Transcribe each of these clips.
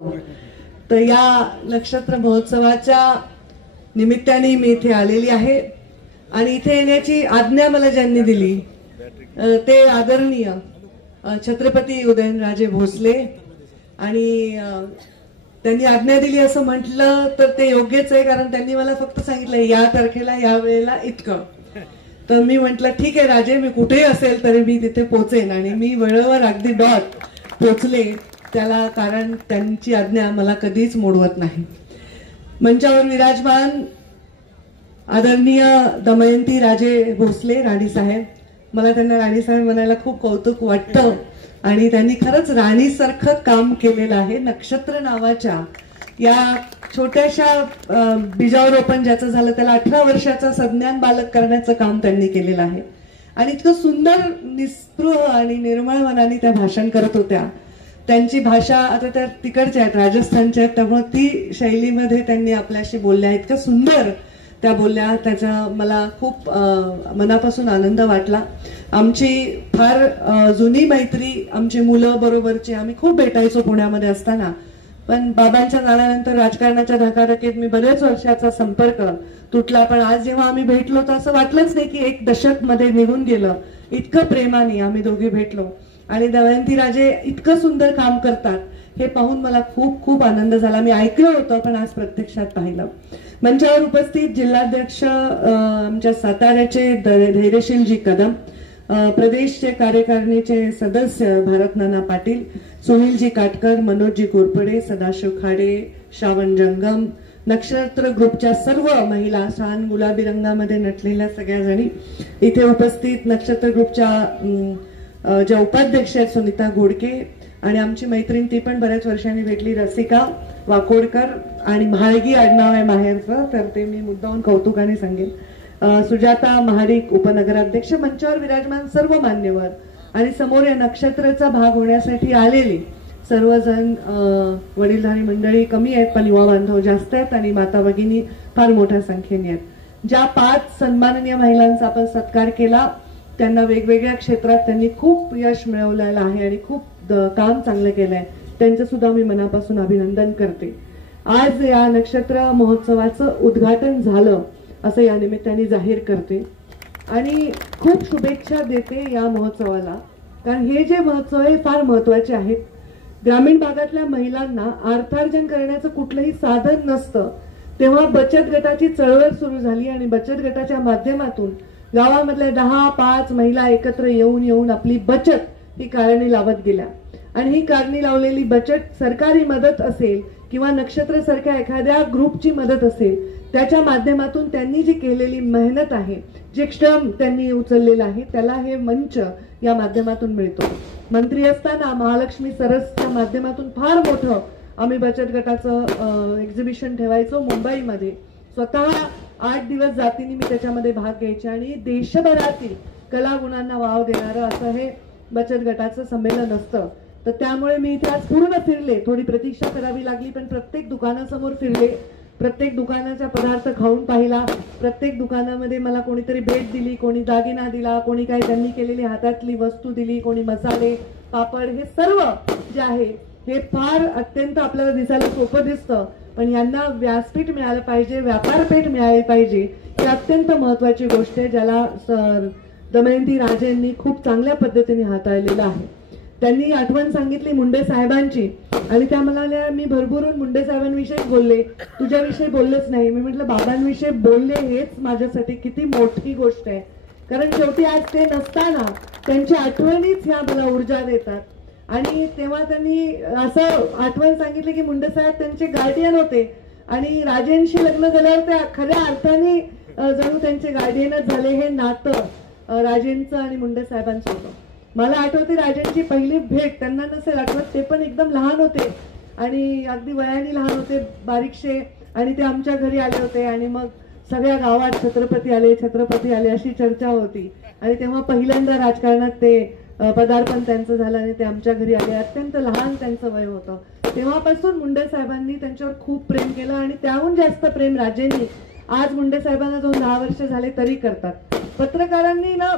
तर या नक्षत्र महोत्सवाच्या निमित्ताने मी इथे आलेली आहे आणि इथे येण्याची आज्ञा मला ज्यांनी दिली ते आदरणीय छत्रपती उदयनराजे भोसले आणि त्यांनी आज्ञा दिली असं म्हटलं तर ते योग्यच आहे, कारण त्यांनी मला फक्त सांगितलं या तारखेला या वेळेला इतकं. तर मी म्हटलं ठीक आहे राजे, मी कुठेही असेल तरी मी तिथे पोहोचेन आणि मी वेळेवर अगदी डॉट पोहोचले त्याला, कारण त्यांची आज्ञा मला कधीच मोडवत नाही. मंचावर विराजमान आदरणीय दमयंती राजे भोसले राणी साहेब, मला त्यांना राणी साहेब म्हणायला खूप कौतुक वाटतं आणि त्यांनी खरंच राणीसारखं काम केलेलं आहे. नक्षत्र नावाच्या या छोट्याशा बीजारोपण ज्याचं झालं त्याला 18 वर्षाचा सज्ञान बालक करण्याचं काम त्यांनी केलेलं आहे आणि इतकं सुंदर निस्पृह आणि निर्मळ मनाने त्या भाषण करत होत्या. त्यांची भाषा आता त्या तिकडच्या आहेत, राजस्थानच्या आहेत, त्यामुळे ती शैलीमध्ये त्यांनी आपल्याशी बोलल्या, इतकं सुंदर त्या बोलल्या, त्याचा मला खूप मनापासून आनंद वाटला. आमची फार जुनी मैत्री, आमची मुलं बरोबरची, आम्ही खूप भेटायचो पुण्यामध्ये असताना, पण बाबांच्या जाण्यानंतर राजकारणाच्या धकाधकीत मी बरेच वर्षाचा संपर्क तुटला. पण आज जेव्हा आम्ही भेटलो तर असं वाटलंच नाही की 1 दशक मध्ये निघून गेलं. इतकं प्रेमाने आम्ही दोघे भेटलो आणि दमयंती राजे इतकं सुंदर काम करतात हे पाहून मला खूप खूप आनंद झाला. मी ऐकलं होतं पण आज प्रत्यक्षात पाहिलं. मंचावर उपस्थित जिल्हाध्यक्ष आमच्या साताऱ्याचे धैर्यशीलजी कदम, प्रदेशचे कार्यकारिणीचे सदस्य भारत नाना पाटील, सुनीलजी काटकर, मनोजजी कोरपडे, सदाशिव खाडे, श्रावण जंगम, नक्षत्र ग्रुपच्या सर्व महिला, छान गुलाबी रंगामध्ये नटलेल्या सगळ्या जणी इथे उपस्थित, नक्षत्र ग्रुपच्या ज्या उपाध्यक्ष आहेत सुनीता घोडके आणि आमची मैत्रीण ती पण बऱ्याच वर्षांनी भेटली रसिका वाकोडकर आणि म्हाळगी आडनाव आहे माहेरचं, तर ते मी मुद्दाहून कौतुकाने सांगेन. सुजाता महाडिक उपनगराध्यक्ष, मंचावर विराजमान सर्व मान्यवर आणि समोर या नक्षत्राचा भाग होण्यासाठी आलेले सर्वजण, वडीलधारी मंडळी कमी आहेत पण युवा बांधव जास्त आहेत आणि माता भगिनी फार मोठ्या संख्येने आहेत. ज्या 5 सन्माननीय महिलांचा आपण सत्कार केला त्यांना वेगवेगळ्या क्षेत्रात त्यांनी खूप यश मिळवलेलं आहे आणि खूप काम चांगलं केलंय, त्यांचं सुद्धा मी मनापासून अभिनंदन करते. आज या नक्षत्र महोत्सवाचं उद्घाटन झालं असं या निमित्ताने जाहीर करते आणि खूप शुभेच्छा देते या महोत्सवाला, कारण हे जे महोत्सव आहे फार महत्वाचे आहेत. ग्रामीण भागातल्या महिलांना अर्थार्जन करण्याचं कुठलंही साधन नसतं, तेव्हा बचत गटाची चळवळ सुरू झाली आणि बचत गटाच्या माध्यमातून गावामधल्या 10-5 महिला एकत्र येऊन आपली बचत ही कारणे लावत गेल्या आणि ही कारणे लावलेली बचत सरकारी मदत असेल किंवा नक्षत्र सारख्या एखाद्या ग्रुपची मदत असेल, त्याच्या माध्यमातून त्यांनी जी केलेली मेहनत आहे, जे श्रम त्यांनी उचललेलं आहे, त्याला हे मंच या माध्यमातून मिळतो. मंत्री असताना महालक्ष्मी सरसच्या माध्यमातून फार मोठं आम्ही बचत गटाचं एक्झिबिशन ठेवायचो मुंबईमध्ये. स्वतः 8 दिवस जातीने मी त्याच्यामध्ये भाग घ्यायचे आणि देशभरातील कलागुणांना वाव देणारं असं हे बचत गटाचं संमेलन असतं. तर त्यामुळे मी इथे आज पूर्ण फिरले, थोडी प्रतीक्षा करावी लागली पण प्रत्येक दुकानासमोर फिरले, प्रत्येक दुकानाचा पदार्थ खाऊन पाहिला, प्रत्येक दुकानामध्ये मला कोणीतरी भेट दिली, कोणी दागिना दिला, कोणी काही त्यांनी केलेली हातातली वस्तू दिली, कोणी मसाले पापड, हे सर्व जे आहे हे फार अत्यंत आपल्याला दिसायला सोपं दिसतं पण यांना व्यासपीठ मिळालं पाहिजे, व्यापारपेठ मिळाली पाहिजे, ही अत्यंत महत्वाची गोष्ट आहे ज्याला दमयंती राजेंनी खूप चांगल्या पद्धतीने हाताळलेलं आहे. त्यांनी आठवण सांगितली मुंडे साहेबांची आणि त्या म्हणाल्या मी भरभरून मुंडे साहेबांविषयी बोलले, तुझ्याविषयी बोललेच नाही. मी म्हटलं बाबांविषयी बोलले हेच माझ्यासाठी किती मोठी गोष्ट आहे, कारण शेवटी आज ते नसताना त्यांच्या आठवणीच ह्या मला ऊर्जा देतात. आणि तेव्हा त्यांनी असं आठवण सांगितली की मुंडे साहेब त्यांचे गार्डियन होते आणि राजेंशी लग्न झाल्यावर ते खऱ्या अर्थाने जणू त्यांचे गार्डियनच झाले. हे नातं राजेंचं आणि मुंडे साहेबांचं होतं. मला आठवते राजेंची पहिली भेट, त्यांना नसेल आठवत, ते पण एकदम लहान होते आणि अगदी वयाने लहान होते, बारीकशे, आणि ते आमच्या घरी आले होते आणि मग सगळ्या गावात छत्रपती आले अशी चर्चा होती आणि तेव्हा पहिल्यांदा राजकारणात ते पदार्पण त्यांचं झालं आणि ते आमच्या घरी आले. अत्यंत लहान त्यांचं वय होतं. तेव्हापासून मुंडे साहेबांनी त्यांच्यावर खूप प्रेम केलं आणि त्याहून जास्त प्रेम राजेंनी आज मुंडे साहेबांना जाऊन 10 वर्ष झाले तरी करतात. पत्रकारांनी ना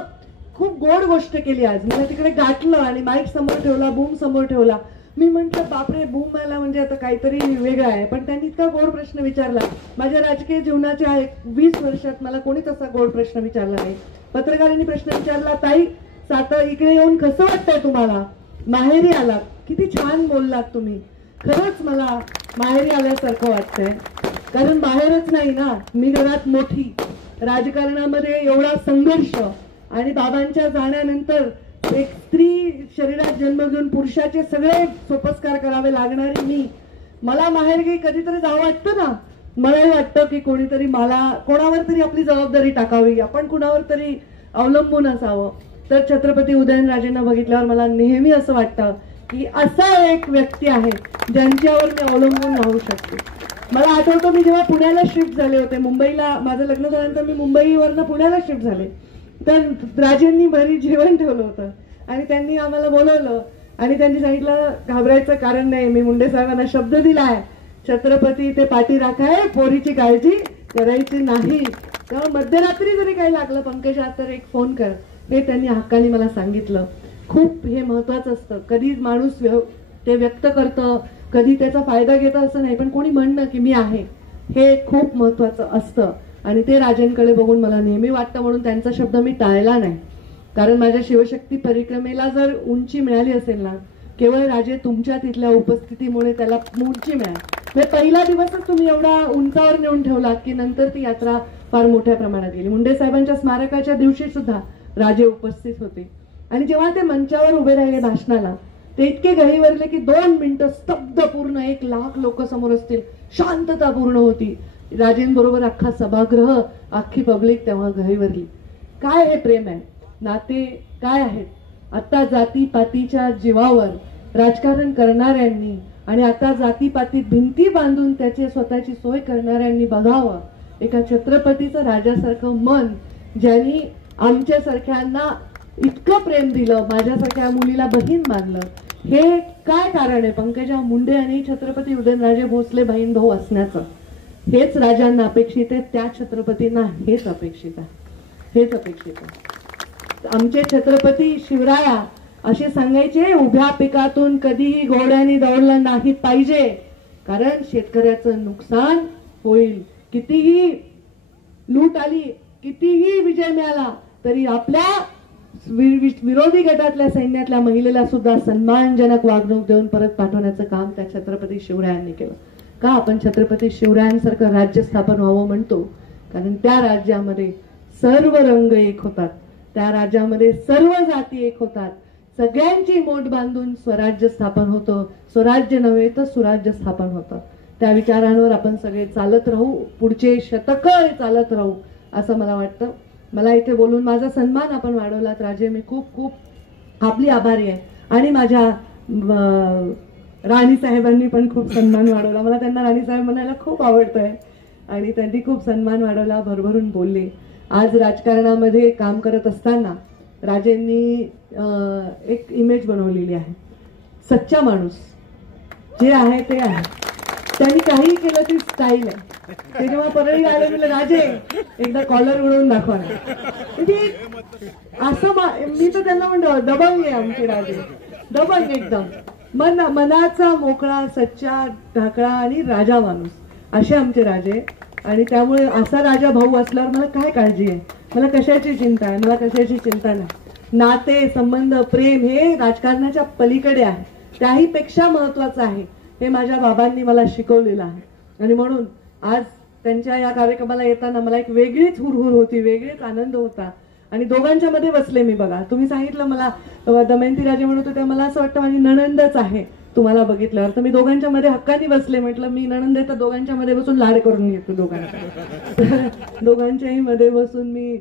खूप गोड गोष्ट केली. आज मला तिकडे गाठलं आणि माईक समोर ठेवला, बूम समोर ठेवला, मी म्हटलं बापरे बूम आला म्हणजे आता काहीतरी वेगळं आहे, पण त्यांनी इतका गोड प्रश्न विचारला. माझ्या राजकीय जीवनाच्या 20 वर्षात मला कोणीच असा गोड प्रश्न विचारला नाही. पत्रकारांनी प्रश्न विचारला, ताई साता इकडे येऊन कसं वाटतंय तुम्हाला, माहेरी आलात, किती छान बोललात तुम्ही. खरंच मला माहेरी आल्यासारखं वाटतंय, कारण बाहेरच नाही ना, मी घरात मोठी, राजकारणामध्ये एवढा संघर्ष, आणि बाबांच्या जाण्यानंतर एक स्त्री शरीरात जन्म घेऊन पुरुषाचे सगळे सोपस्कार करावे लागणारी मी, मला माहेरगी कधीतरी जावं वाटतं ना. मलाही वाटतं की कोणीतरी कोणावर तरी आपली जबाबदारी टाकावी, आपण कुणावर तरी अवलंबून असावं. तर छत्रपती उदयनराजेंना बघितल्यावर मला नेहमी असं वाटतं की असा एक व्यक्ती आहे ज्यांच्यावर मी अवलंबून राहू शकते. मला आठवतं मी जेव्हा पुण्याला शिफ्ट झाले होते, मुंबईला माझं लग्न झाल्यानंतर मी मुंबईवरनं पुण्याला शिफ्ट झाले, तर राजेंनी घरी जेवण ठेवलं होतं आणि त्यांनी आम्हाला बोलवलं आणि त्यांनी सांगितलं घाबरायचं कारण नाही, मी मुंडे साहेबांना शब्द दिलाय, छत्रपती ते पाठी राखाय, पोरीची काळजी करायची नाही, तेव्हा मध्यरात्री जरी काही लागलं पंकजा तर एक फोन कर, हे त्यांनी हक्काने मला सांगितलं. खूप हे महत्वाचं असतं. कधी माणूस ते व्यक्त करतं, कधी त्याचा फायदा घेतं असं नाही, पण कोणी म्हणणं की मी आहे हे खूप महत्वाचं असतं. आणि ते राजेंकडे बघून मला नेहमी वाटतं, म्हणून त्यांचा शब्द मी टाळला नाही. कारण माझ्या शिवशक्ती परिक्रमेला जर उंची मिळाली असेल ना, केवळ राजे तुमच्या तिथल्या उपस्थितीमुळे त्याला उंची मिळाली. पहिला दिवसच तुम्ही एवढा उंचावर नेऊन ठेवलात की नंतर ती यात्रा फार मोठ्या प्रमाणात गेली. मुंडे साहेबांच्या स्मारकाच्या दिवशी सुद्धा राजे उपस्थित होते आणि जेव्हा ते मंचावर उभे राहिले भाषणाला, ते इतके गहिवरले की 2 मिनिटं स्तब्ध, पूर्ण 1 लाख लोक समोर असतील, शांतता पूर्ण होती. राजेंबरोबर अख्खा सभागृह, अख्खी पब्लिक तेव्हा गहिवरली. काय हे प्रेम आहे, नाते काय आहेत. आता जातीपातीच्या जीवावर राजकारण करणाऱ्यांनी आणि आता जातीपातीत भिंती बांधून त्याची स्वतःची सोय करणाऱ्यांनी बघावं एका छत्रपतीचं राजासारखं मन, ज्यांनी आमच्यासारख्यांना इतकं प्रेम दिलं, माझ्यासारख्या मुलीला बहीण मानलं. हे काय कारण आहे पंकजा मुंडे आणि छत्रपती उदयनराजे भोसले बहीण भाऊ असण्याचं? हेच राजांना अपेक्षित आहे, त्या छत्रपतींना हेच अपेक्षित आहे, हेच अपेक्षित आहे. आमचे छत्रपती शिवराया असे सांगायचे, उभ्या पिकातून कधीही घोड्याने दौडलं नाही पाहिजे, कारण शेतकऱ्याचं नुकसान होईल. कितीही लूट आली, कितीही विजय मिळाला तरी आपल्या विरोधी गटातल्या सैन्यातल्या महिलेला सुद्धा सन्मानजनक वागणूक देऊन परत पाठवण्याचं काम त्या छत्रपती शिवरायांनी केलं. का आपण छत्रपती शिवरायांसारखं राज्य स्थापन व्हावं म्हणतो? कारण त्या राज्यामध्ये सर्व रंग एक होतात, त्या राज्यामध्ये सर्व जाती एक होतात, सगळ्यांची मोठ बांधून स्वराज्य स्थापन होतं. स्वराज्य नव्हे तर सुराज्य स्थापन होतं. त्या विचारांवर आपण सगळे चालत राहू, पुढचे शतक चालत राहू असं मला वाटतं. मला इथे बोलून माझा सन्मान आपण वाढवलात राजे, मी खूप खूप आपली आभारी आहे. आणि माझ्या राणी साहेबांनी पण खूप सन्मान वाढवला. मला त्यांना राणी साहेब म्हणायला खूप आवडतंय आणि त्यांनी खूप सन्मान वाढवला, भरभरून बोलले. आज राजकारणामध्ये काम करत असताना राजेंनी एक इमेज बनवलेली आहे, सच्चा माणूस जे आहे ते आहे, त्यांनी काही केलं ती स्टाईल आहे. ते जेव्हा परळी आले म्हणजे राजे एकदा कॉलर उडवून दाखवा ना, असं मी तर त्यांना म्हणतो दबंग आहे आमचे राजे, दबंग एकदम मनाचा मोकळा, सच्चा, ढाकळा आणि राजा माणूस असे आमचे राजे. आणि त्यामुळे असा राजा भाऊ असल्यावर मला काय काळजी आहे, मला कशाची चिंता आहे, मला कशाची चिंता नाही. नाते संबंध प्रेम हे राजकारणाच्या पलीकडे आहे, त्याही पेक्षा महत्वाचं आहे. हे माझ्या बाबांनी मला शिकवलेलं आहे. आणि म्हणून आज त्यांच्या या कार्यक्रमाला येताना मला एक वेगळीच हुरहुर होती, वेगळीच आनंद होता. आणि दोघांच्या मध्ये बसले मी. बघा, तुम्ही सांगितलं मला दमयंती राजे म्हणत होते, मला असं वाटतं माझी नणंदच आहे तुम्हाला बघितल्यावर, तर मी दोघांच्या मध्ये हक्काने बसले. म्हटलं मी नणंद आहे तर दोघांच्या मध्ये बसून लाड करून घेतो दोघांच्या. दोघांच्याही मध्ये बसून मी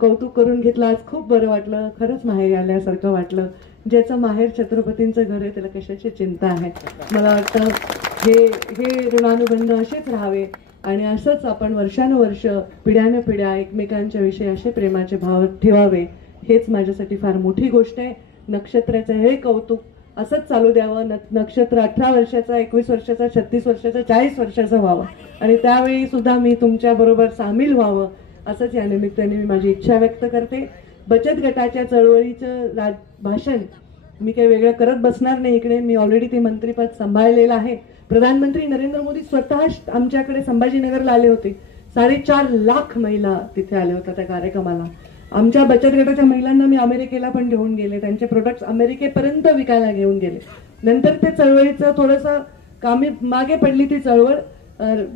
कौतुक करून घेतलं. आज खूप बरं वाटलं, खरंच माहेर आल्यासारखं वाटलं. ज्याचं माहेर छत्रपतींचं घर आहे त्याला कशाची चिंता आहे. मला वाटतं हे ऋणानुबंध असेच राहावे आणि असंच आपण वर्षानुवर्ष पिढ्यानपिढ्या एकमेकांच्या विषयी असे प्रेमाचे भाव ठेवावे. हेच माझ्यासाठी फार मोठी गोष्ट आहे. नक्षत्राचं हे कौतुक असंच चालू द्यावं. नक्षत्र 18 वर्षाचा, 21 वर्षाचा, 36 वर्षाचा, 40 वर्षाचा व्हावं आणि त्यावेळी सुद्धा मी तुमच्या बरोबर सामील व्हावं असंच या निमित्ताने मी माझी इच्छा व्यक्त करते. बचत गटाच्या चळवळीचं भाषण मी काही वेगळं करत बसणार नाही इकडे. मी ऑलरेडी ते मंत्रीपद सांभाळलेलं आहे. प्रधानमंत्री नरेंद्र मोदी स्वतः आमच्याकडे संभाजीनगरला आले होते. 4.5 लाख महिला तिथे आल्या होत्या त्या कार्यक्रमाला. आमच्या बचत गटाच्या महिलांना मी अमेरिकेला पण घेऊन गेले. त्यांचे प्रोडक्ट्स अमेरिकेपर्यंत विकायला घेऊन गेले. नंतर ते चळवळीचं थोडंसं कामी मागे पडली ती चळवळ.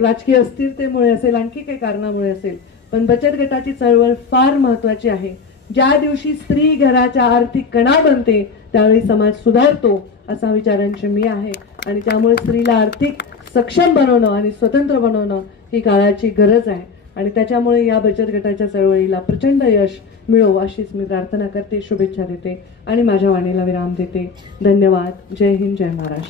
राजकीय अस्थिरतेमुळे असेल, आणखी काही कारणामुळे असेल, पण बचत गटाची चळवळ फार महत्वाची आहे. ज्या दिवशी स्त्री घराच्या आर्थिक कणा बनते त्यावेळी समाज सुधारतो असा विचारांची मी आहे. आणि त्यामुळे स्त्रीला आर्थिक सक्षम बनवणं आणि स्वतंत्र बनवणं ही काळाची गरज आहे. आणि त्याच्यामुळे या बचत गटाच्या चळवळीला प्रचंड यश मिळो अशीच मी प्रार्थना करते, शुभेच्छा देते आणि माझ्या वाणीला विराम देते. धन्यवाद. जय हिंद, जय महाराष्ट्र.